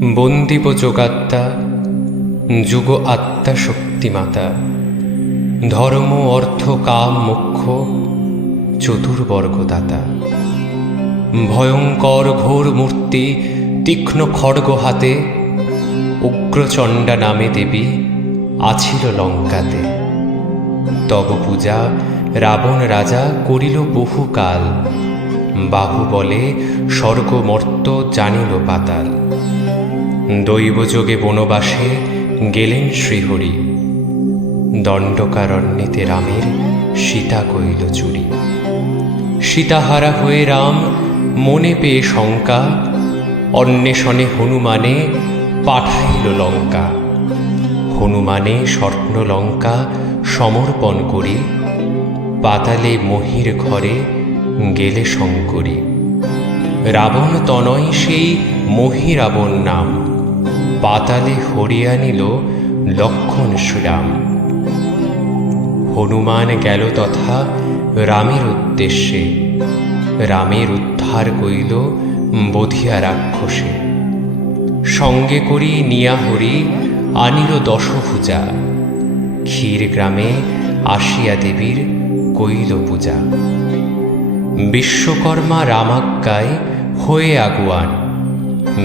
বন্দিব যোগাত্মা যুগ আত্মা শক্তিমাতা, ধর্ম অর্থ কাম মোক্ষ চতুর্বর্গদাতা। ভয়ঙ্কর ঘোর মূর্তি তীক্ষ্ণ খড়গ হাতে, উগ্রচণ্ডা নামে দেবী আছিল লঙ্কাতে। তব পূজা রাবণ রাজা করিল বহুকাল, বাহুবলে স্বর্গমর্ত জানিল পাতাল। দৈবযোগে বনবাসে গেলেন শ্রীহরি, দণ্ডকারণ্যেতে রামের সীতা কইল চুরি। সীতাহারা হয়ে রাম মনে পেয়ে শঙ্কা, অন্বেষণে হনুমানে পাঠাইল লঙ্কা। হনুমানে স্বর্ণ লঙ্কা সমর্পণ করি, পাতালে মহির ঘরে গেলে শঙ্করী। রাবণ তনয় সেই মহিরাবণ নাম, পাতালে হরিয়া নিল লক্ষণ শ্রীরাম। হনুমান গেল তথা রামের উদ্দেশ্যে, রামের উদ্ধার কইল বধিয়া রাক্ষসে। সঙ্গে করি নিয়া হরি আনিল দশভুজা, ক্ষীর গ্রামে আসিয়া দেবীর কইল পূজা। বিশ্বকর্মা রামাজ্ঞায় হয়ে আগুয়ান,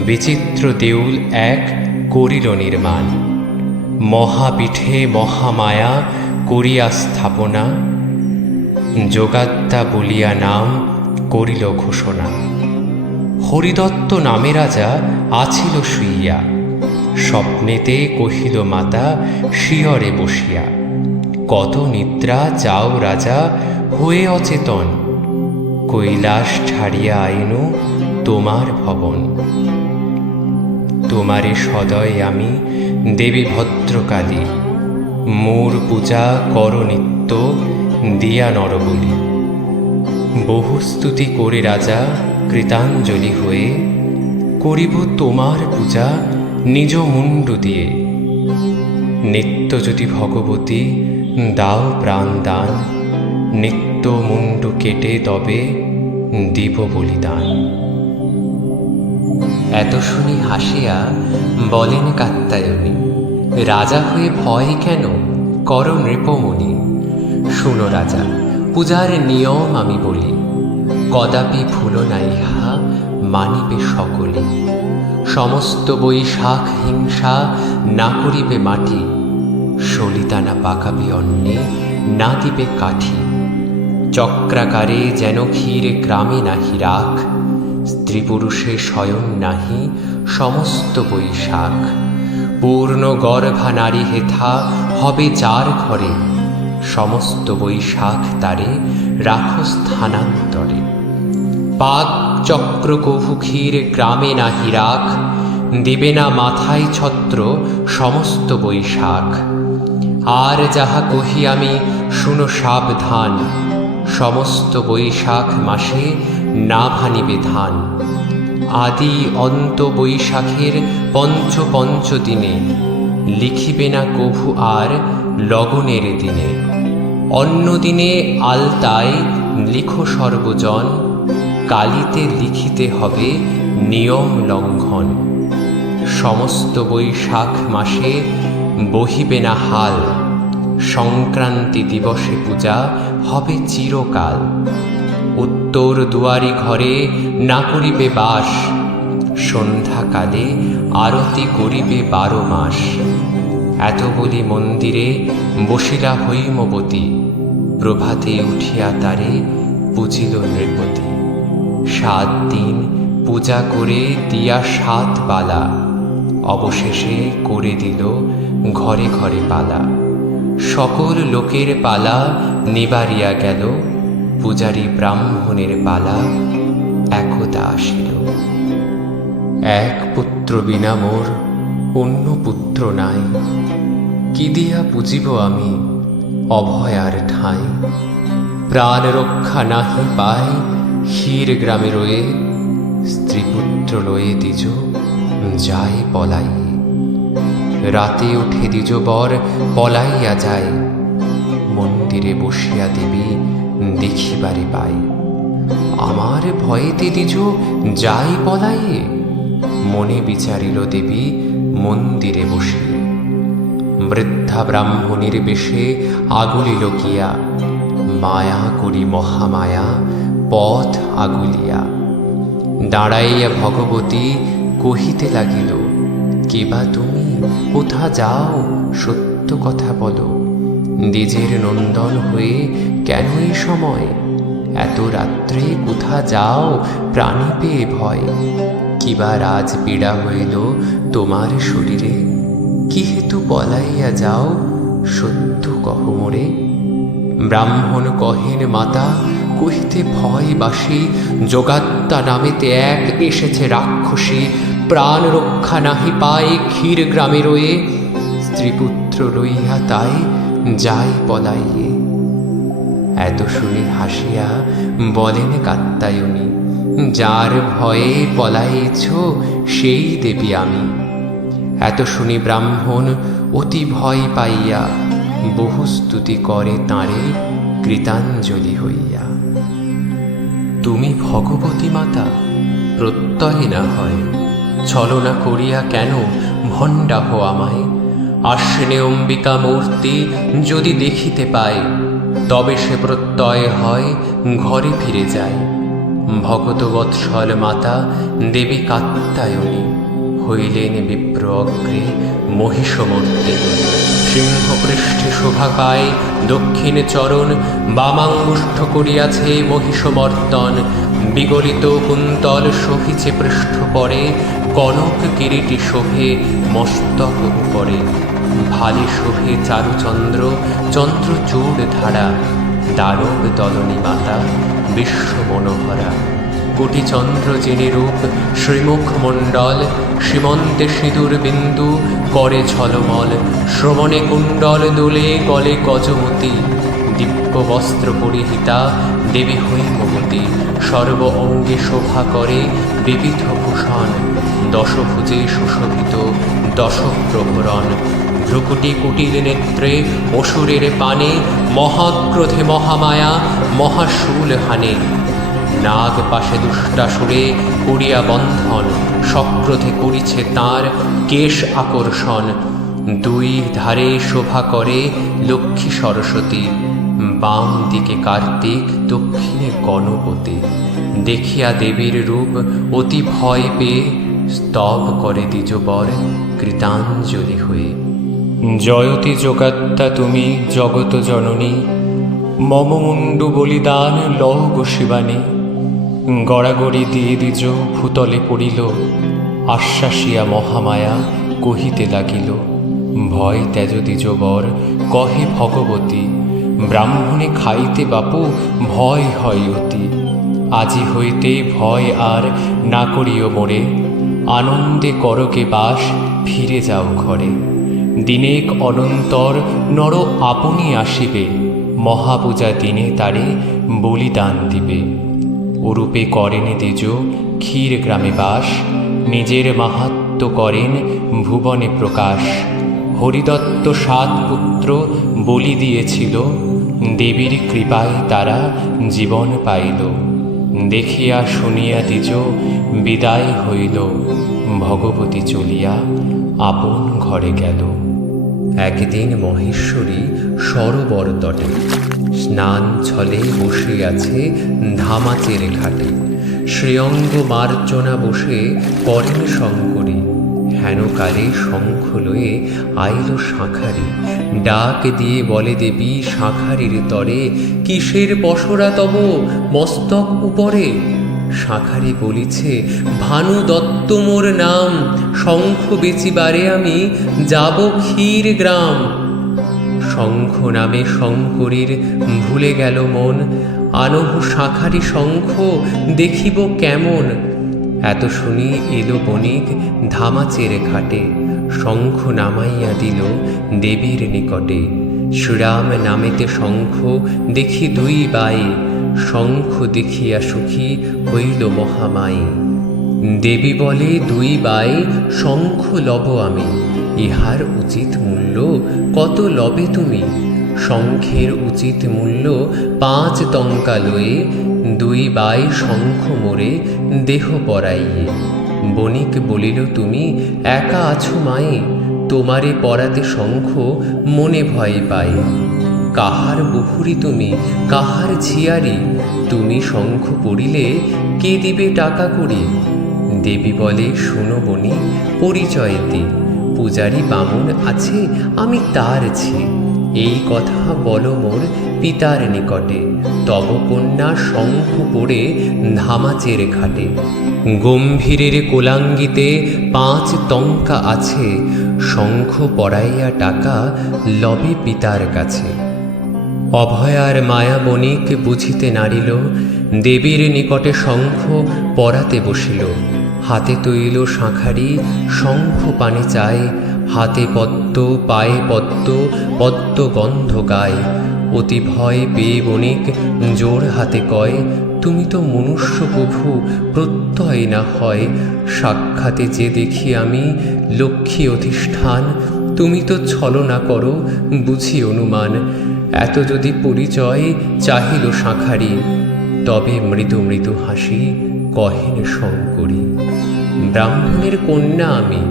বিচিত্র দেউল এক করিল নির্মাণ। মহাপীঠে মহামায়া করিয়া স্থাপনা, যোগাত্মা বলিয়া নাম করিল ঘোষণা। হরিদত্ত নামে রাজা আছিল শুইয়া, স্বপ্নেতে কহিল মাতা শিয়রে বসিয়া। কত নিদ্রা যাও রাজা হয়ে অচেতন, কৈলাস ছাড়িয়া আইনু তোমার ভবন। তোমারে সদয় আমি দেবী ভদ্রকালী, মোর পূজা কর নিত্য দিয়া নরবলি। বহু স্তুতি করে রাজা কৃতাঞ্জলি হয়ে, করিব তোমার পূজা নিজ মুন্ডু দিয়ে। নিত্য যদি ভগবতী দাও প্রাণ দান, নিত্য মুন্ডু কেটে তবে দিব বলিদান। এত শুনি হাসিয়া বলেন কাত্যায়নী, রাজা হয়ে ভয় কেন কর নৃপমণি। শুনো রাজা পূজার নিয়ম আমি বলি, কদাপি ভুলো না ইহা মানিবে সকলে। সমস্ত বৈশাখ হিংসা না করিবে মাটি, সলিতানা পাকাবি অন্নে না দিবে কাঠি। চক্রাকারে যেন ক্ষীর গ্রামে নাহি রাখ, স্ত্রী পুরুষে শয়ন নাহি সমস্ত বৈশাখ। পূর্ণ গর্ভা নারী হেথা হবে যার ঘরে, সমস্ত বৈশাখ তারে রাখো স্থানান্তরে। পাক চক্র কভু ক্ষীর গ্রামে নাহি রাখ, দিবে না মাথায় ছত্র সমস্ত বৈশাখ। আর যাহা কহি আমি শুনো সাবধান, সমস্ত বৈশাখ মাসে না ভানিবে ধান। আদি অন্ত বৈশাখের পঞ্চ দিনে, লিখিবে না কভু আর লগনের দিনে। অন্য দিনে আলতায় লিখো সর্বজন, কালিতে লিখিতে হবে নিয়ম লঙ্ঘন। সমস্ত বৈশাখ মাসে বহিবে না হাল, সংক্রান্তি দিবসে পূজা হবে চিরকাল। উত্তর দুয়ারি ঘরে না করিবে বাস, সন্ধ্যাকালে আরতি করিবে 12 মাস। এত বলি মন্দিরে বসিলা হৈমবতী, প্রভাতে উঠিয়া তারে পুজিল নৃপতি। 7 দিন পূজা করে দিয়া 7 বালা, অবশেষে করে দিল ঘরে ঘরে পালা। সকল লোকের পালা নিবারিয়া গেল, পূজারী ব্রাহ্মণের পালা একদা আসিল। এক পুত্র বিনা মোর অন্য পুত্র নাই, কি দিয়া পুজিব আমি অভয়ার ঠাঁই। প্রাণ রক্ষা নাহি পাই ক্ষীর গ্রামে রয়ে, স্ত্রী পুত্র লয়ে দ্বিজ যায় পলাই। রাতে উঠে দ্বিজ বর পলাইয়া যায়, মন্দিরে বসিয়া দেবী দেখিবারে পাই। আমার ভয়েতে দ্বিজ যাই পলাইয়ে, মনে বিচারিল দেবী মন্দিরে বসিয়ে। বৃদ্ধা ব্রাহ্মণীর বেশে আগুলিল গিয়া, মায়া করি মহামায়া পথ আগুলিয়া। দাঁড়াইয়া ভগবতী কহিতে লাগিল, কেবা তুমি, কোথা যাও, সত্য কথা বলো। দ্বিজের নন্দন হয়ে কেন এই সময়, এত রাত্রে কোথা যাও প্রাণী পেয়ে ভয়। কিবা রাজ পীড়া হইল তোমার শরীরে, কি হেতু পলাইয়া যাও, সত্য কহ মোরে। ব্রাহ্মণ কহেন, মাতা কহিতে ভয় বাসি, যোগাত্তা নামেতে এক এসেছে রাক্ষসী। প্রাণ রক্ষা নাহি পায় ক্ষীর গ্রামে রয়ে, স্ত্রীপুত্র লইয়া তাই যাই পলাইয়ে। এত শুনে হাসিয়া বলেন কাত্যায়নী, যার ভয়ে পলাইছ সেই দেবী আমি। এত শুনি ব্রাহ্মণ অতি ভয় পাইয়া, বহু স্তুতি করে তাঁরে কৃতাঞ্জলি হইয়া। তুমি ভগবতী মাতা, প্রত্যয় না হয়, ছলনা করিয়া কেন ভণ্ডাহ আমায়। আশ্বিনে অম্বিকা মূর্তি যদি দেখিতে পায়, তবে সে প্রত্যয় হয় ঘরে ফিরে যায়। ভগত বৎসল মাতা দেবী কাত্যায়নী, হইলেন বিপ্র অগ্রে মহিষমর্তে। সিংহপৃষ্ঠে শোভা পায় দক্ষিণ চরণ, বামাঙ্গুষ্ঠ করিয়াছে মহিষমর্দন। বিগলিত কুন্তল শোভিছে পৃষ্ঠ পরে, কনক কিরীটি শোভে মস্তক উপরে। ভালে শোভে চারুচন্দ্র চন্দ্রচূড় ধারা, দানব দলনী মাতা বিশ্ব মনোহরা। কোটি চন্দ্র যিনি রূপ শ্রীমুখ মণ্ডল, সীমন্তে সিঁদুর বিন্দু করে ঝলমল। শ্রবণে কুণ্ডল দোলে গলে গজমতি, দিব্য বস্ত্র পরিহিতা দেবী হৈমবতী। সর্ব অঙ্গে শোভা করে বিবিধ ভূষণ, দশভুজে সুশোভিত দশপ্রভরণ। ভ্রুকুটি কুটিল নেত্রে অসুরের পানে, মহাক্রোধে মহামায়া মহাশূল হানে। নাগ পাশে দুষ্টাসুরে করিয়া বন্ধন, সক্রোধে করিছে তাঁর কেশ আকর্ষণ। দুই ধারে শোভা করে লক্ষ্মী সরস্বতী, বাম দিকে কার্তিক দক্ষিণে গণপতি। দেখিয়া দেবীর রূপ অতি ভয় পেয়ে, স্তব করে দ্বিজবর কৃতাঞ্জলি হয়ে। জয়তী যোগাত্তা তুমি জগত জননী, মম মুণ্ডু বলিদান লও গো শিবানী। গড়াগড়ি দিয়ে দ্বিজ ভূতলে পড়িল, আশ্বাসিয়া মহামায়া কহিতে লাগিল। ভয় ত্যাজ দ্বিজবর কহে ভগবতী, ব্রাহ্মণে খাইতে বাপু ভয় হয় অতি। আজি হইতে ভয় আর না করিও মোরে, আনন্দে করকে বাস ফিরে যাও ঘরে। দিনেক অনন্তর নর আপনি আসিবে, মহাপূজা দিনে তারে বলিদান দিবে। ওরূপে করেন দ্বিজ ক্ষীর গ্রামে বাস, নিজের মাহাত্ম্য করেন ভুবনে প্রকাশ। হরিদত্ত 7 পুত্র বলি দিয়েছিল, দেবীর কৃপায় তারা জীবন পাইল। দেখিয়া শুনিয়া দ্বিজ বিদায় হইল, ভগবতী চলিয়া আপন ঘরে গেল। একদিন মহেশ্বরী সরোবর তটে স্নান ছলে বসিয়াছে ধামাচের ঘাটে। শ্রেয়ঙ্গ মার্জনা বসে করেন শঙ্করী, হেনকালে শঙ্খ লয়ে আইল শাঁখারি। ডাক দিয়ে বলে দেবী শাঁখারির তরে, কিসের পসরা তব মস্তক উপরে। শাঁখারি বলিছে, ভানু দত্ত মোর নাম, শঙ্খ বেচিবারে আমি যাব ক্ষীর গ্রাম। শঙ্খ নামে শঙ্করীর ভুলে গেল মন, আনহু শাঁখারি শঙ্খ দেখিব কেমন। এত শুনি এলো বণিক ধামাচের ঘাটে, শঙ্খ নামাইয়া দিল দেবীর নিকটে। শ্রীরাম নামেতে শঙ্খ দেখি 2 বাই, শঙ্খ দেখিয়া সুখী হইল মহামাই। দেবী বলে, 2 বাই শঙ্খ লব আমি, ইহার উচিত মূল্য কত লবে তুমি। শঙ্খের উচিত মূল্য 5 টঙ্কা লয়ে, 2 বাই শঙ্খ মোরে দেহ পরাইয়ে। বণিক বলিল, তুমি একা আছো মায়ে, তোমারে পরাতে শঙ্খ মনে ভয় পাই। কাহার বহুরি তুমি, কাহার ঝিয়ারি, তুমি শঙ্খ পড়িলে কে দিবে টাকা করি? দেবী বলে, শোনো বনি, পরিচয়তে পূজারি বামুন আছে, আমি তার ছি। এই কথা বলো মোর পিতার নিকটে, তব কন্যা শঙ্খ পড়ে ধামাচের ঘাটে। গম্ভীরের কোলাঙ্গিতে 5 টঙ্কা আছে, শঙ্খ পড়াইয়া টাকা লবে পিতার কাছে। অভয়ার মায়া বণিক বুঝিতে নারিল, দেবীর নিকটে শঙ্খ পরাতে বসিল। হাতে তৈল শাঁখারি, শঙ্খ পানে চায়, হাতে পদ্ম, পায়ে পদ্ম, পদ্ম গন্ধ গায়। অতি ভয় পেয়ে বণিক জোর হাতে কয়, তুমি তো মনুষ্য প্রভু, প্রত্যয় না হয়। সাক্ষাতে যে দেখি আমি লক্ষ্মী অধিষ্ঠান, তুমি তো ছলনা করো, বুঝি অনুমান। এত যদি পরিচয় চাহিল শাঁখারি, তবে মৃদু মৃদু হাসি কহেন শঙ্করী। ব্রাহ্মণের কন্যা আমি,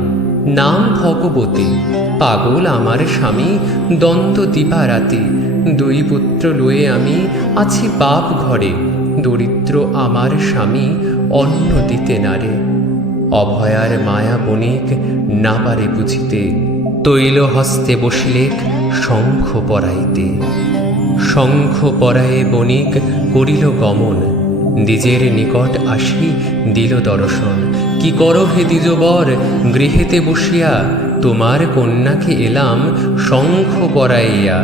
নাম ভগবতী, পাগল আমার স্বামী, দ্বন্দ্ব দিবারাতি। 2 পুত্র লয়ে আমি আছি বাপ ঘরে, দরিদ্র আমার স্বামী অন্ন দিতে নারে। অভয়ার মায়া বণিক না পারে বুঝিতে, তৈল হস্তে বসিলেক শঙ্খ পরাইতে। শঙ্খ পরায়ে বণিক করিল গমন, দ্বিজের নিকট আসি দিল দর্শন। কি করো হে দ্বিজবর গৃহেতে বসিয়া, তোমার কন্যাকে এলাম শঙ্খ পরাইয়া।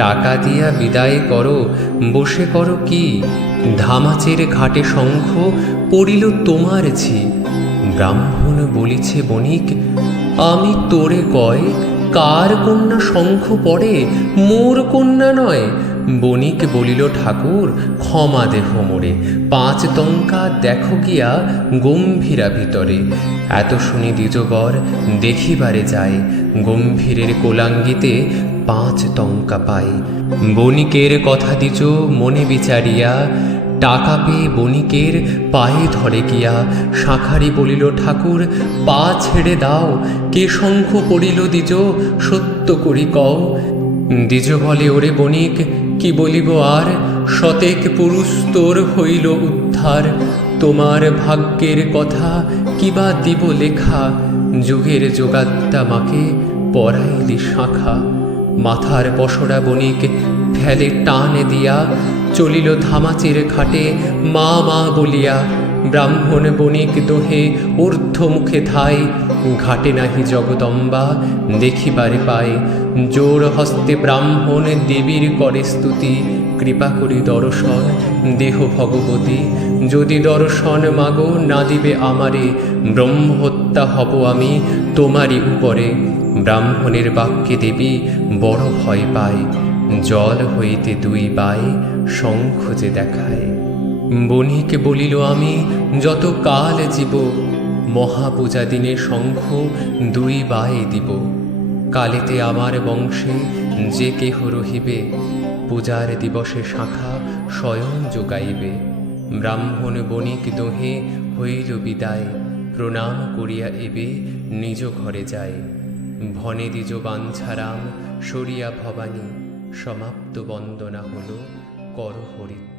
টাকা দিয়া বিদায় করো, বসে করো কি? ধামাচের ঘাটে শঙ্খ পড়িল তোমার ঝি। ব্রাহ্মণ বলিছে বণিক, আমি তোরে কয়, কার কন্যা শঙ্খ পড়ে, মোর কন্যা নয়। বণিক বলিল, ঠাকুর ক্ষমা দেহ মোরে, 5 টঙ্কা দেখো গিয়া গম্ভীরা ভিতরে। এত শুনি দ্বিজবর দেখিবারে যায়, গম্ভীরের কোলাঙ্গিতে 5 টঙ্কা পাই। বণিকের কথা দ্বিজ মনে বিচারিয়া, টাকা পেয়ে বণিকের পায়ে ধরে গিয়া। শাঁখারি বলিল, ঠাকুর পা ছেড়ে দাও, কে শঙ্খ পড়িল দ্বিজ, সত্য করি কও। দ্বিজ বলে, ওরে বণিক কি বলিব আর, শতেক পুরুষ তোর হইল উদ্ধার। তোমার ভাগ্যের কথা কিবা দিব লেখা, যুগের যোগাত্তা মাকে পরাইলি শাঁখা। মাথার পশরা বণিক ফেলে টানে দিয়া, চলিল ধামাচের ঘাটে মা মা বলিয়া। ব্রাহ্মণ বণিক দোহে ঊর্ধ্ব মুখে ধায়, ঘাটে নাহি জগদম্বা দেখিবারে পায়। জোর হস্তে ব্রাহ্মণ দেবীর করে স্তুতি, কৃপা করি দর্শন দেহ ভগবতী। যদি দর্শন মাগো না দিবে আমারে, ব্রহ্মহত্যা হব আমি তোমারই উপরে। ব্রাহ্মণের বাক্যে দেবী বড় ভয় পায়, জল হইতে 2 বায় শঙ্খ যে দেখায়। বণিক বলিল, আমি যত কাল জীব, মহাপূজা দিনে শঙ্খ 2 বায়ে দিব। কালেতে আমার বংশে যে কেহ রহিবে, পূজার দিবসে শাঁখা স্বয়ং যোগাইবে। ব্রাহ্মণ বণিক দোহে হইল বিদায়, প্রণাম করিয়া এবে নিজ ঘরে যায়। ভনে দ্বিজ বাঞ্ছারাম সরিয়া ভবানী, সমাপ্ত বন্দনা হল কর হরিদ্বার।